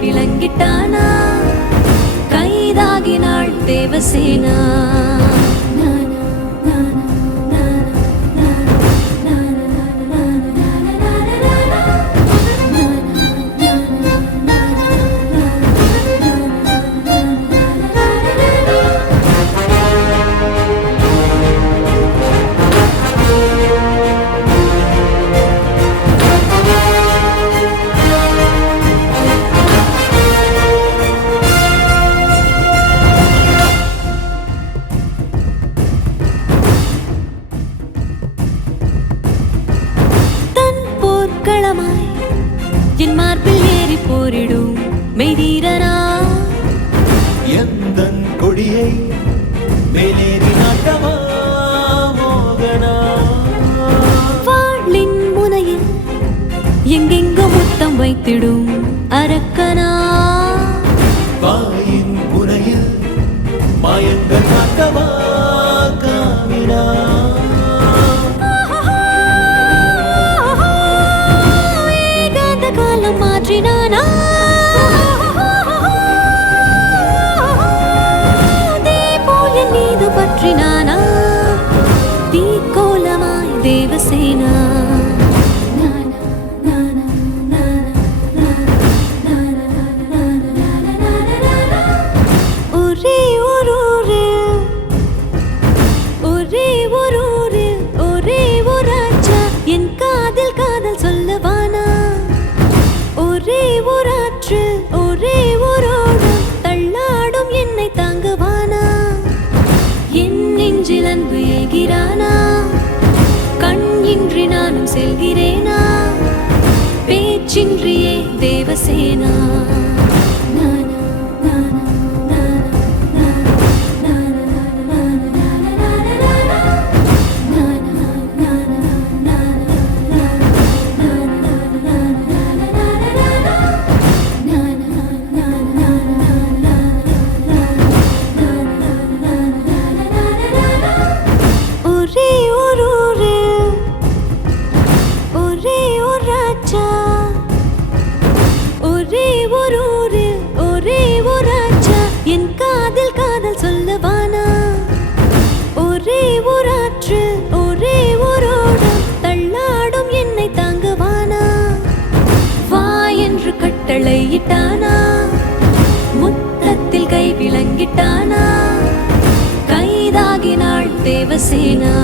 விளங்கிட்டானா கைதாகினாள் தேவசேனா என் மார்பில் ஏறி போரிடும் மெய்தீரனா எந்தன் கொடியை மேலேறி நாட்டமா மோகனா வாளின் முனையில் எங்கெங்க முத்தம் வைத்திடும் அரக்கனா வாயின் முனையில் மாயங்கள் நாட்டமா காமினா மாற்றினானா போல் என் மீது பற்றினானா தீக்கோலமாய் தேவசேனா ஒரே ஒரு ராஜா என் காதில் காதல் சொல்லவானா ஒரே ஒரு ஆற்று ஒரே ஒரு ஓடம் தள்ளாடும் என்னை தாங்குவானா என் நெஞ்சில் அன்பு ஏகிறானா கண் இன்றி நானும் செல்கிறேனா பேச்சின்றியே தேவசேனா என் காதில் காதல் சொல்லவானா ஒரே ஒரு ஆற்று ஒரே ஒரு ஓடம் தள்ளாடும் என்னை தாங்குவானா வா என்று கட்டளையிட்டானா முத்தத்தில் கை விளங்கிட்டானா கைதாகினாள் தேவசேனா